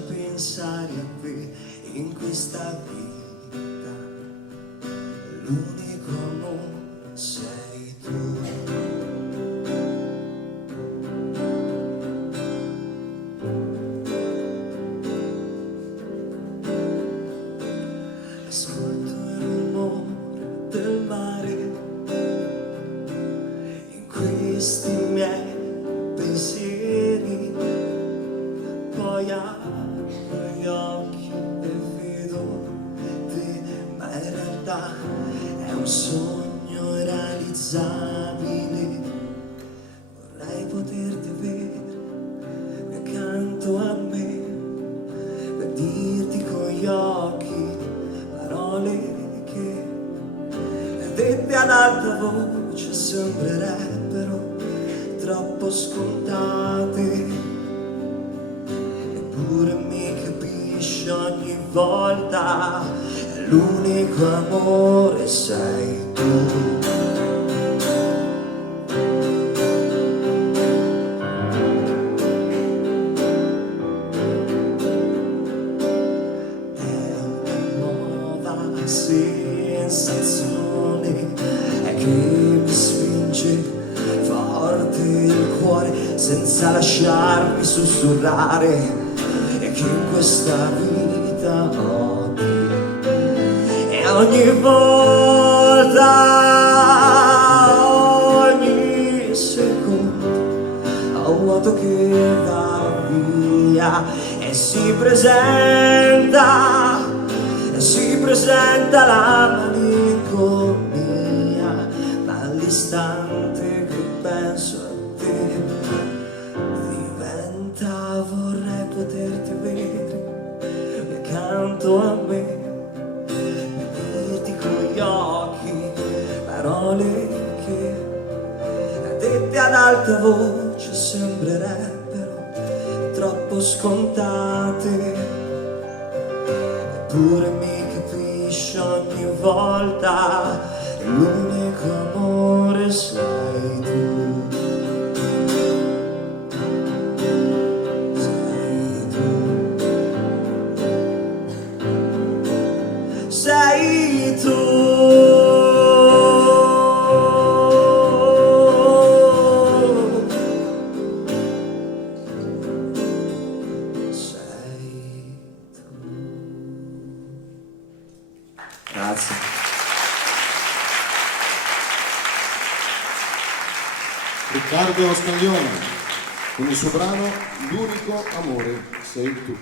pensare a te in questa vita, l'unico amore sei tu. Ascolto il rumore del mare in questi miei pensieri, poi apro gli occhi e vedo te, ma in realtà è un sogno irrealizzabile. Vorrei poterti avere qui accanto a me per dirti con gli occhi parole che dette ad alta voce sembrerebbero troppo scontate, eppure mi capisci ogni volta, l'unico amore sei tu. Sensazione è che mi spinge forte il cuore senza lasciarmi sussurrare, e che in questa vita ho te, e ogni volta, ogni secondo ho un vuoto che va via e si presenta la malinconia, ma all'istante che penso a te diventa vorrei poterti avere accanto a me, dirti con gli occhi parole che dette ad alta voce sembrerebbero troppo scontate, eppure mi capisci ogni volta, l'unico amore sei tu. Sei tu. Sei tu. Grazie. Riccardo Scaglione con il suo brano L'unico amore sei tu.